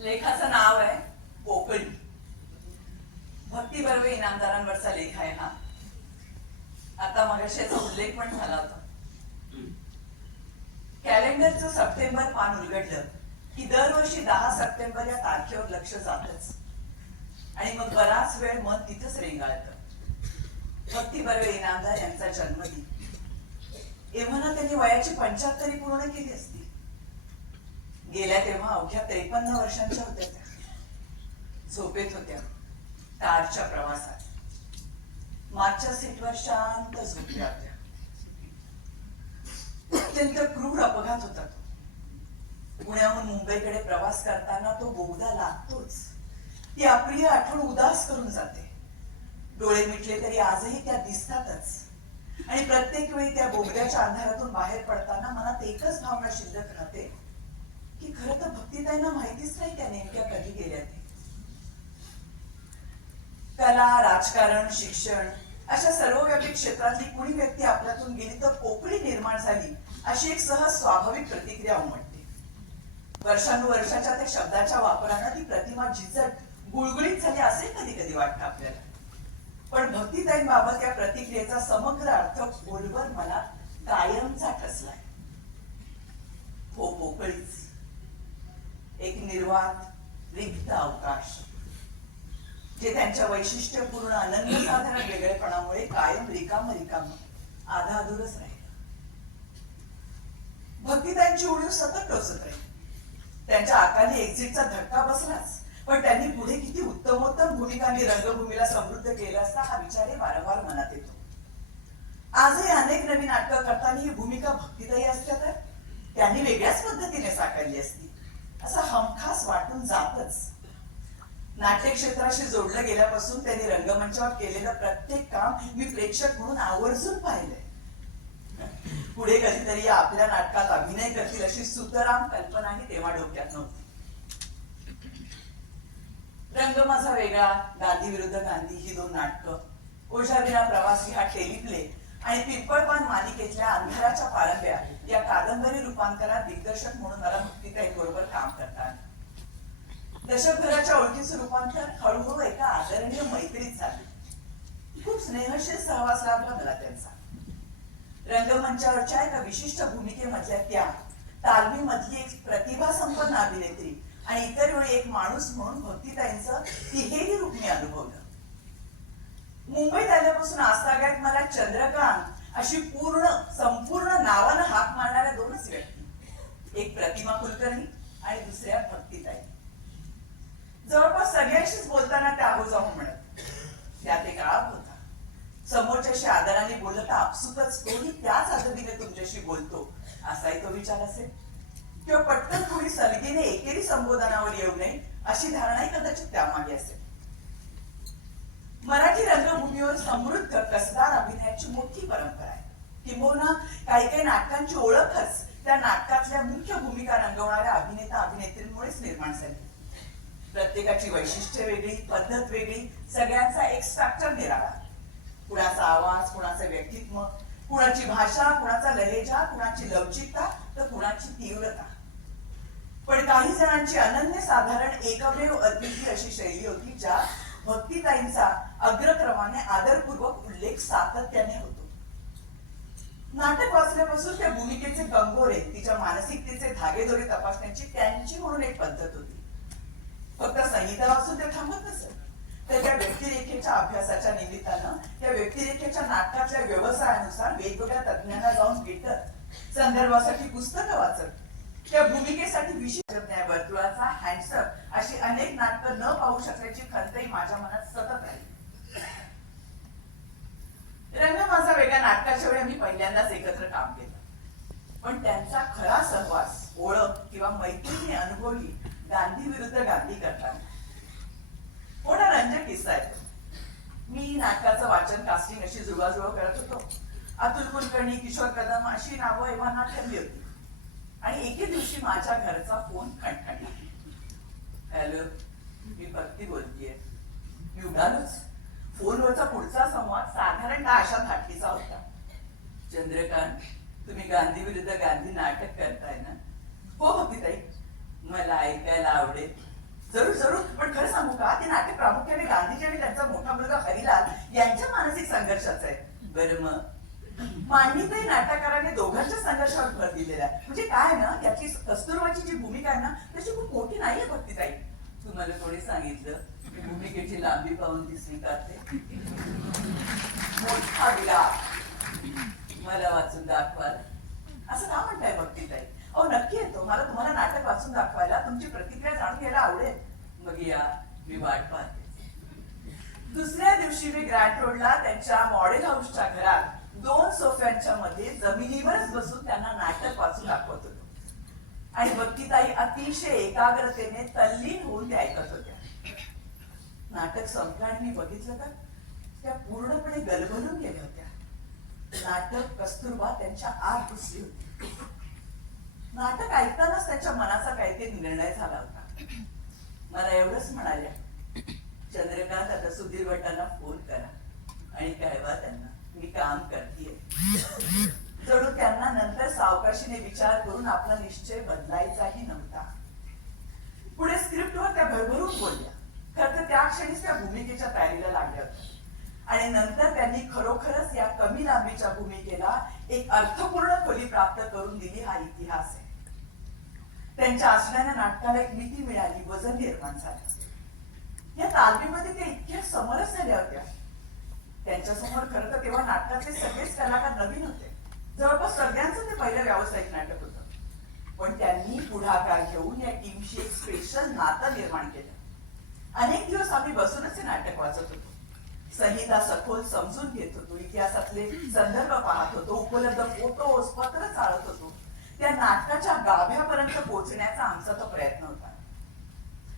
लेखाचं नाव आहे कोकणी भक्ती बर्वे इनामदारांवरचा लेख आहे हा. आता मगाशी उल्लेख पण झाला होता. कॅलेंडरचं सप्टेंबर पान उलगडलं की दरवर्षी दहा सप्टेंबर या तारखेवर लक्ष जातच. आणि मग बराच वेळ मन तिथंच रेंगाळतं. भक्ती बर्वे इनामदार यांचा जन्मदिन. एव्हाना त्यांनी वयाची पंच्याहत्तरी पूर्ण केली असती. गेल्या तेव्हा अवघ्या त्रेपन्न वर्षांच्या होत्या त्या. झोपेत होत्या. कारच्या प्रवासात. मागच्या सीटवर शांत झोपल्या होत्या. अत्यंत क्रूर अपघात होता तो. पुण्याहून मुंबईकडे प्रवास करताना तो बोगदा लागतोच. ती अप्रिय आठवण उदास करून जाते. डोळे मिटले तरी आजही त्या दिसतातच. आणि प्रत्येक वेळी त्या बोगद्याच्या अंधारातून बाहेर पडताना मनात एकच भावना शिल्लक राहते. की खरं तर भक्तीताईंना माहितीच नाही त्या नेमक्या कधी गेल्या ते कला राजकारण शिक्षण अशा सर्वव्यापी क्षेत्रातली कुणी व्यक्ती आपल्यातून गेली तर पोकळी निर्माण झाली अशी एक सहज स्वाभाविक प्रतिक्रिया उमटते. वर्षानुवर्षाच्या त्या शब्दाच्या वापरानं ती प्रतिमा झिजट गुळगुळीत झाली असे कधी कधी वाटतं आपल्याला. पण भक्तीताईंबाबत या प्रतिक्रियेचा समग्र अर्थ खोलवर मला कायमचा ठसलाय. हो पोकळीच. निर्वात रिक्त अवकाश. जे त्यांच्या वैशिष्ट्यपूर्ण अनन्यसाधारण वेगळेपणामुळे कायम रिकाम रिकाम आधाधूरच राहील. त्यांची उणीव सतत टोचत राहील. त्यांच्या अकाली एक्झिटचा धक्का बसलाच पण त्यांनी पुढे किती उत्तमोत्तम भूमिकांनी रंगभूमीला समृद्ध केलं असता हा विचार वारंवार मनात येतो. आजही अनेक नवीन नाटकं करताना ही भूमिका भक्तीदायी असते तर? त्यांनी वेगळ्याच पद्धतीने साकारली असती. असं हमखास वाटून जातच. नाट्य क्षेत्राशी जोडलं गेल्यापासून त्यांनी रंगमंचावर केलेलं प्रत्येक काम मी प्रेक्षक म्हणून आवर्जून पाहिलंय. पुढे कधीतरी आपल्या नाटकात अभिनय करतील अशी सुतराम कल्पनाही तेव्हा डोक्यात नव्हती. रंग माझा वेगळा गांधी विरुद्ध गांधी ही दोन नाटकं. ओझाविना प्रवासी हा टेलिप्ले. आणि पिंपळपान मालिकेतल्या अंधाराच्या पारंब्या या कादंबरी रूपांतरात दिग्दर्शक म्हणून मला मुक्तीताई बरोबर काम करतात. दशकभराच्या ओळखीचं रूपांतर हळूहळू एका आदरणीय मैत्रीत झाले. खूप स्नेहशील सहवास लाभला मला त्यांचा. रंगमंचावरच्या एका विशिष्ट भूमिकेमधल्या त्या तालमी मधली एक प्रतिभा संपन्न अभिनेत्री आणि इतर वेळी एक माणूस म्हणून भक्तीताईंचं तिहेरी रूप मी अनुभवलं. मुंबईत आल्यापासून आजतागायत मला चंद्रकांत अशी पूर्ण संपूर्ण नावानं हाक मारणाऱ्या दोनच व्यक्ती एक प्रतिमा कुलकर्णी आणि दुसऱ्या भक्तीताई. जवळपास सगळ्यांशीच बोलताना त्या आहो जाऊ म्हणत त्यात एक आग होता. समोरच्याशी आदराने बोलत तर आपसुकच तोही त्याच आदरीने तुमच्याशी बोलतो असाही तो विचार असेल. किंवा पटकन थोडी सलगीने एकेरी संबोधनावर येऊ नये अशी धारणाही कदाचित त्यामागे असेल. मराठी रंगभूमीवर समृद्ध कसदार अभिनयाची मोठी परंपरा आहे. किंबहुना काही काही नाटकांची ओळखच त्या नाटकातल्या मुख्य भूमिका रंगवणाऱ्या अभिनेता अभिनेत्रींमुळेच निर्माण झाली. प्रत्येकाची वैशिष्ट्य वेगळी पद्धत वेगळी सगळ्यांचा एक स्ट्रक्चर निराळा. कुणाचा आवाज कुणाचं व्यक्तित्व कुणाची भाषा कुणाचा लहेजा कुणाची लवचिकता तर कुणाची तीव्रता. पण काही जणांची अनन्य साधारण एकमेव अद्वितीय अशी शैली होती ज्या भक्तिताईंचा अग्रक्रमाने आदरपूर्वक उल्लेख सातत्याने होतो. नाटक वाचल्यापासून त्या भूमिकेचे गंगोरे तिच्या मानसिकतेचे धागेदोरे तपासण्याची त्यांची म्हणून एक पद्धत होती. फक्त संहिता वाचून ते थांबत नसत. तर त्या व्यक्तिरेखेच्या अभ्यासाच्या निमित्तानं त्या व्यक्तिरेखेच्या नाटकातल्या व्यवसायानुसार वेगवेगळ्या तज्ञांना जाऊन भेटत संदर्भासाठी पुस्तकं वाचत त्या भूमिकेसाठी विशेष अशी अनेक नाटकं न पाहू शकण्याची खंतही माझ्या मनात सतत आली रंग माझा वेगळ्या नाटकाच्या वेळी मी पहिल्यांदाच एकत्र काम केलं. पण त्यांचा खरा सहवास ओळख किंवा मैत्रीने अनुभवली गांधी विरुद्ध गांधी करताना मोठा रंजक किस्सा येतो मी नाटकाचं वाचन कास्टिंग अशी जुळवाजुळव करत होतो. अतुल कुलकर्णी किशोर कदम अशी नावं एव्हाना ठरली होती. आणि एके दिवशी माझ्या घरचा फोन खणखणला. हॅलो मी भक्ती बोलतीये. मी उडालोच फोनवरचा पुढचा संवाद साधारणतः अशा धाटलीचा होता? चंद्रकांत तुम्ही गांधी विरुद्ध गांधी नाटक करताय ना? हो भक्तीताई मला ऐकायला आवडेल. जरूर जरूर. पण खरं सांगू का ते नाटक प्रामुख्याने गांधीजी आणि त्यांचा मोठा मुलगा हरिलाल यांच्या मानसिक संघर्षाचं आहे. बरं मग. मांडणीतही नाटककाराने दोघांच्या संघर्षावर भर दिलेला आहे. म्हणजे काय ना याची कस्तुरबाची जी भूमिका आहे ना त्याची खूप मोठी नाहीये भक्तीताई. तुम्हाला कोणी सांगितलं? की भूमिकेची लांबी पाहून ती स्वीकारते? मोठा विलाप. मला वाचून दाखवाल. असं का म्हणताय भक्तीताई? अहो नक्की येतो. मला तुम्हाला नाटक वाचून दाखवायला तुमची प्रतिक्रिया जाणून घ्यायला आवडेल. मग या मी वाट पाहते. दुसऱ्या दिवशी मी ग्रँड रोडला त्यांच्या मॉडेल हाऊसच्या घरात दोन सोफ्यांच्या मध्ये जमिनीवरच बसून त्यांना नाटक वाचून दाखवत होतो. आणि भक्तीताई अतिशय एकाग्रतेने तल्लीन होऊन ते ऐकत होत्या. नाटक संपलं आणि मी बघितलं तर त्या पूर्णपणे गलबलून गेल्या होत्या. नाटक कस्तुरबा त्यांच्या आत घुसली होती. नाटक ऐकतानाच त्यांच्या मनाचा काहीतरी निर्णय झाला होता. मला एवढंच म्हणाल्या चंद्रकांत आता सुधीर भटांना फोन करा आणि कळवा त्यांना. मी काम करते जणू त्यांना नंतर सावकाशीने विचार करून आपला निश्चय बदलायचाही नव्हता. पुढे स्क्रिप्टवर त्या भरभरून बोलल्या. खर तर त्या क्षणीच त्या भूमिकेच्या तयारीला लागल्या होत्या. आणि नंतर त्यांनी खरोखरच या कमी लांबीच्या भूमिकेला एक अर्थपूर्ण खोली प्राप्त करून दिली हा इतिहास आहे. त्यांच्या असणाऱ्या नाटकाला एक मिती मिळाली वजन निर्माण झालं. या तालमीमध्ये ते इतक्या समरस झाल्या होत्या. त्यांच्यासमोर खरं तर तेव्हा नाटकाचे सगळेच कलाकार नवीन होते. जवळपास सगळ्यांचं ते पहिलं व्यावसायिक नाटक होतं. पण त्यांनी पुढाकार घेऊन या टीमशी एक स्पेशल नातं निर्माण केलं. अनेक दिवस आम्ही बसूनच हे नाटक वाचत होतो. संहिता सखोल समजून घेत होतो इतिहासातले संदर्भ पाहत होतो उपलब्ध फोटोज पत्र चाळत होतो. त्या नाटकाच्या गाभ्यापर्यंत पोहोचण्याचा आमचा तो प्रयत्न होता.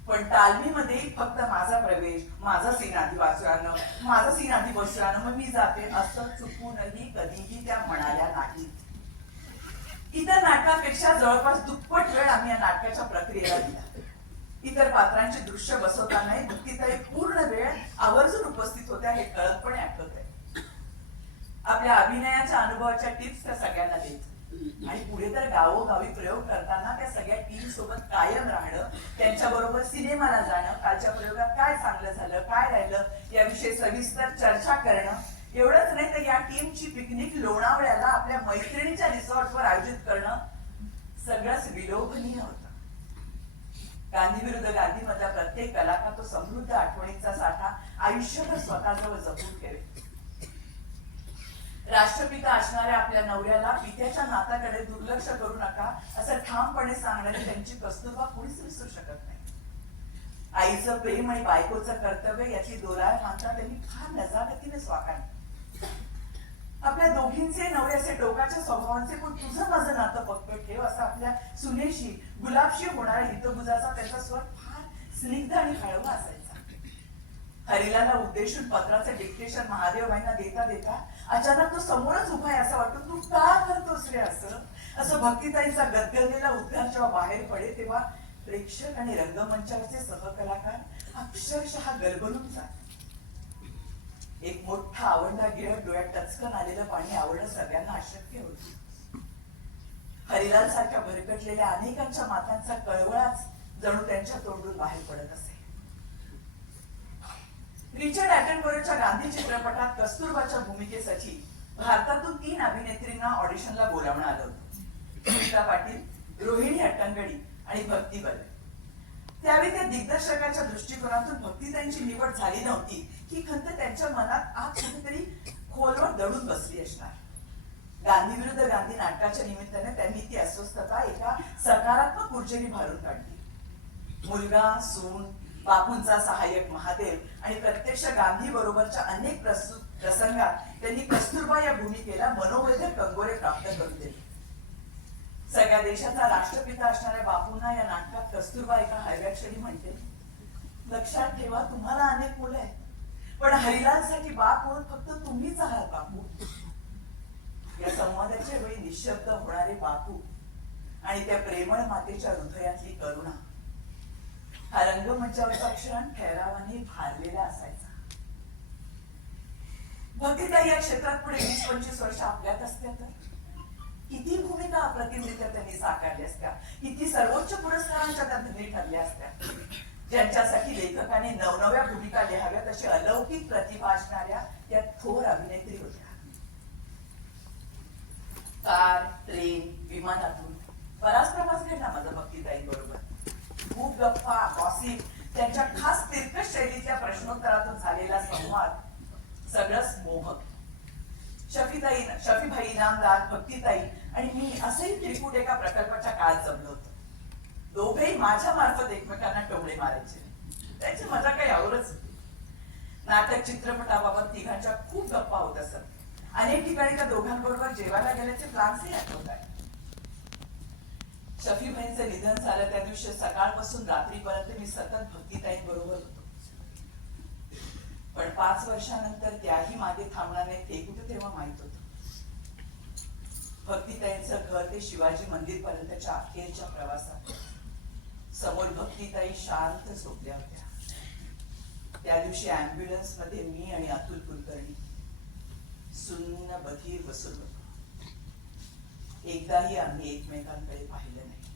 पण तालमीमध्ये फक्त माझा प्रवेश माझा सीन आधी वाचुरानं माझा सीन आधी बसुरानं मग मी जाते असं चुकूनही कधीही त्या म्हणाल्या नाही. इतर नाटकापेक्षा जवळपास दुप्पट वेळ आम्ही या नाटकाच्या प्रक्रियेला दिला. इतर पात्रांची दृश्य बसवतानाही भक्तीताई पूर्ण वेळ आवर्जून उपस्थित होत्या हे कळतपणे आठवत आहे आपल्या अभिनयाच्या अनुभवाच्या टिप्स त्या सगळ्यांना देत. आणि पुढे तर गावोगावी प्रयोग करताना त्या सोबत कायम राहणं त्यांच्याबरोबर सिनेमाला जाणं कालच्या प्रयोगात काय चांगलं झालं काय राहिलं याविषयी सविस्तर चर्चा करणं. एवढंच नाही तर या टीमची पिकनिक लोणावळ्याला आपल्या मैत्रिणीच्या रिसॉर्टवर आयोजित करणं. सगळंच विलोभनीय होतं. गांधी विरुद्ध गांधी मधला प्रत्येक कलाकार तो समृद्ध आठवणींचा साठा आयुष्यभर स्वतःजवळ जपून ठेवेल. राष्ट्रपिता असणाऱ्या आपल्या नवऱ्याला पित्याच्या नाताकडे दुर्लक्ष करू नका असं ठामपणे सांगणारी त्यांची कस्तुरबा कोणीच विसरू शकत नाही. आईचं प्रेम आणि बायकोचं कर्तव्य याची दोराळ मानता त्यांनी फार नजाकतीने स्वाकारली. आपल्या दोघींचे नवरे असे टोकाच्या स्वभावांचे पण तुझं माझं नातं पक्क ठेव असं आपल्या सुनेशी गुलाबशी होणाऱ्या हितगुजाचा त्याचा स्वर फार स्निग्ध आणि हळवा असायचा. हरिलाला उद्देशून पत्राचे डिक्टेशन महादेवबाईंना देता देता अचानक तो समोरच उभा आहे असं वाटतो तू का करतोस रे असं? असं भक्तीताईचा गदगदलेला उद्गार जेव्हा बाहेर पडे तेव्हा प्रेक्षक आणि रंगमंचावरचे सहकलाकार अक्षरशः गलबलून जात एक मोठा आवडला गिळत डोळ्यात टचकन आलेलं पाणी आवडणं सगळ्यांना अशक्य होत. हरिलाल सारख्या भरकटलेल्या अनेकांच्या मातांचा कळवळाच जणू त्यांच्या तोंडून बाहेर पडत असे. रिचर्ड ॲटनबरोच्या गांधी चित्रपटात कस्तुरबाच्या भूमिकेसाठी भारतातून तीन अभिनेत्रींना ऑडिशनला बोलावणं आलं होतं. सुनीता पाटील रोहिणी हट्टंगडी आणि भक्ती बल. त्यावेळी त्या दिग्दर्शकाच्या दृष्टिकोनातून भक्तीताईंची निवड झाली नव्हती. ही खंत त्यांच्या मनात आज कुठेतरी खोलवर दडून बसली असणार. गांधी विरुद्ध गांधी नाटकाच्या निमित्ताने त्यांनी ती अस्वस्थता एका सकारात्मक ऊर्जेने भरून काढली. मुलगा सून बापूंचा सहाय्यक महादेव आणि प्रत्यक्ष गांधी बरोबरच्या अनेक प्रस्तुत प्रसंगात त्यांनी कस्तुरबा या भूमिकेला मनोवेधक कंगोरे प्राप्त करून दिले. सगळ्या देशाचा राष्ट्रपिता असणाऱ्या बापूंना या नाटकात कस्तुरबा एका हव्याक्षरी म्हणते लक्षात ठेवा तुम्हाला अनेक मुलं आहेत. पण हरिलालसाठी बाप म्हणून फक्त तुम्हीच आहात बापू. या संवादाच्या वेळी निशब्द होणारे बापू आणि त्या प्रेमळ मातेच्या हृदयातली करुणा. हा रंगमंचावरचा क्षण ठहरावाने भारलेला असायचा. भक्तीता या क्षेत्रात पुढे वीस पंचवीस वर्ष आपल्यात असत्या तर? किती भूमिका प्रतिनिधित्व त्यांनी साकारल्या असत्या? किती सर्वोच्च पुरस्कारांच्या त्या धनी ठरल्या असत्या? ज्यांच्यासाठी लेखकाने नवनव्या भूमिका लिहाव्यात अशी अलौकिक प्रतिभा असणाऱ्या त्या थोर अभिनेत्री होत्या. कार ट्रेन विमानातून. बराच प्रवास घडला माझा भक्तीताई बरोबर खूप गप्पा वासिक त्यांच्या खास तिरकस शैलीतल्या प्रश्नोत्तरातून झालेला संवाद सगळंच मोहक. शफीताई शफीभाई इनामदार भक्तीताई आणि मी असंही त्रिकूट एका प्रकल्पाच्या काळात जमलो होतो. दोघेही माझ्या मार्फत एकमेकांना टोमणे मारायचे. त्याची मजा काही आवरच नाटक चित्रपटाबाबत तिघांच्या खूप गप्पा होत असत. अनेक ठिकाणी त्या दोघांबरोबर जेवायला गेल्याचे प्लॅन्सही आठवत आहे शफीबाईंचं निधन झालं त्या दिवशी सकाळपासून रात्रीपर्यंत मी सतत भक्तीताईंबरोबर होतो. पण पाच वर्षानंतर त्याही मागे थांबणार नाही ते कुठे तेव्हा माहीत होत. भक्तीताईंचं घर ते शिवाजी मंदिर पर्यंतच्या अखेरच्या प्रवासात. समोर भक्तीताई शांत झोपल्या होत्या. त्या दिवशी अँब्युलन्समध्ये मी आणि अतुल कुलकर्णी सुन्न बधीर बसून होतो. एकदाही आम्ही एकमेकांकडे पाहिलं नाही.